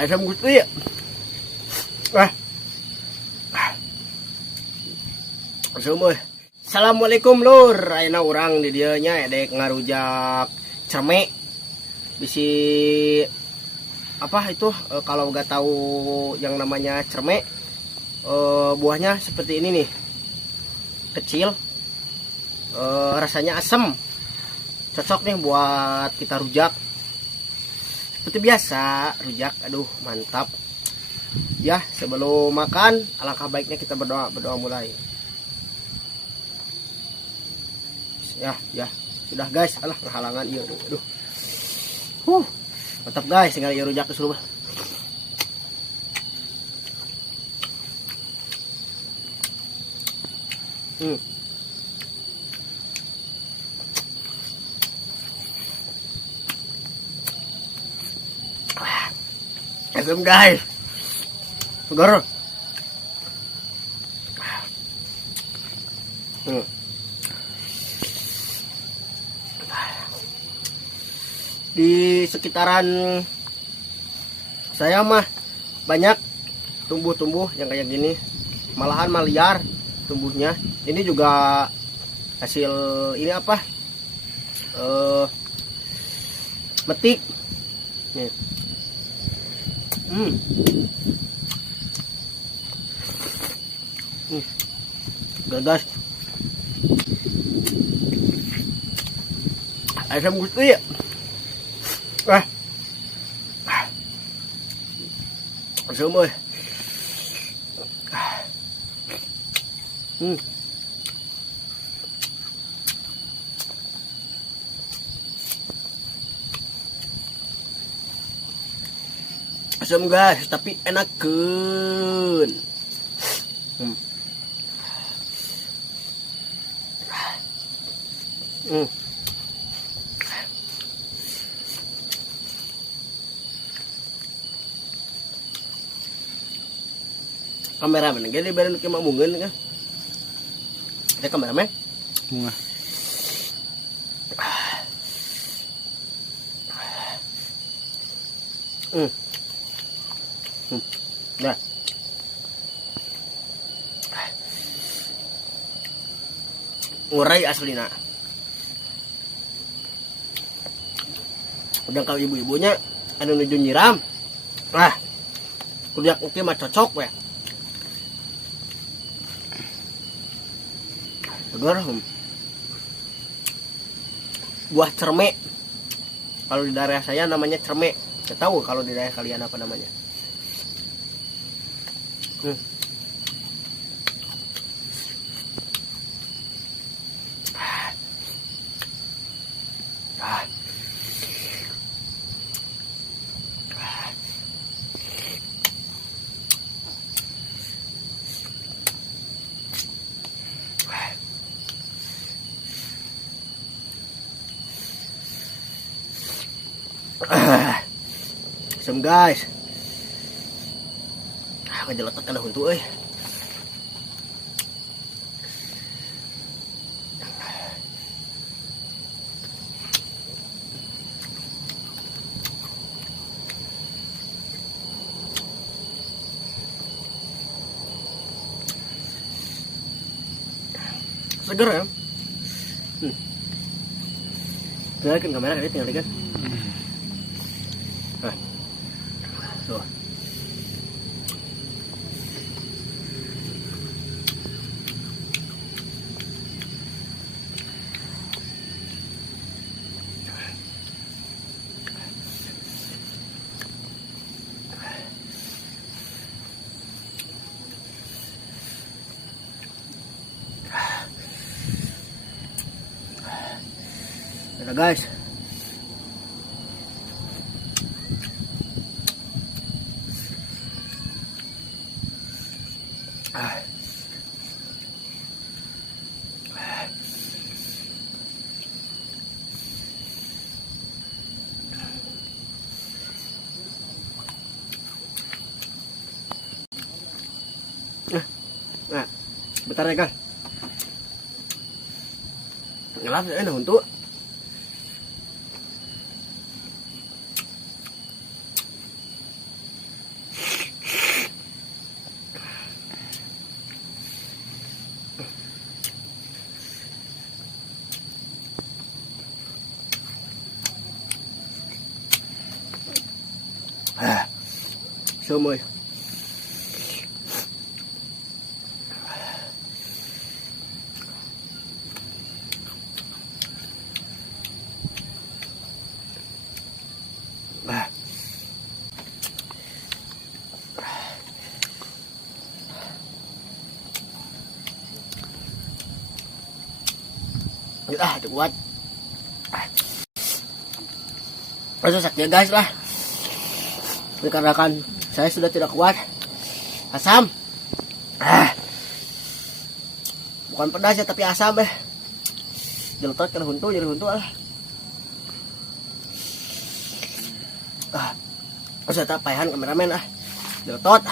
Asam gusti. Assalamualaikum lur. Ayeuna urang di dieu nya edek ngarujak cermek. Bisi apa itu kalau nggak tahu yang namanya cermek, buahnya seperti ini nih. Kecil. Rasanya asam. Cocok nih buat kita rujak. Seperti biasa, rujak, aduh mantap. Ya, sebelum makan, alangkah baiknya kita berdoa mulai. Ya, sudah guys, alah ngehalangan iya, aduh. Mantap guys, tinggal ieu rujak kesuruh. Asam guys. Segar. Di sekitaran saya mah banyak tumbuh-tumbuh yang kayak gini. Malahan liar tumbuhnya. Ini juga hasil ini apa? Metik. Nih. Gagas. Asam gusti. Asam ơi. Asam guys, tapi enakeun. Kameramen gede beren ke mamungeun kan. Ada kameramen? Bunga. Nah. Ngurai aslina. Udah kalau ibu-ibunya anu nuju nyiram. Kuliah oke mah cocok we. Segar. Buah cermek. Kalau di daerah saya namanya cermek. Saya tahu kalau di daerah kalian apa namanya. Asam guys. Ngejeletak kana huntu euy. Seger ya. Tinggalkan kamera ini, tinggalkan. Tuh. Udah guys. Nah, bentar ya kan. Gelap ya enak untuk. Semoy. Kuat. Rasa sakit guys lah. Dikarenakan saya sudah tidak kuat. Asam. Bukan pedas ya tapi asam Jeletot kan jadi huntu lah. Saya tapayan kameramen Jeletot.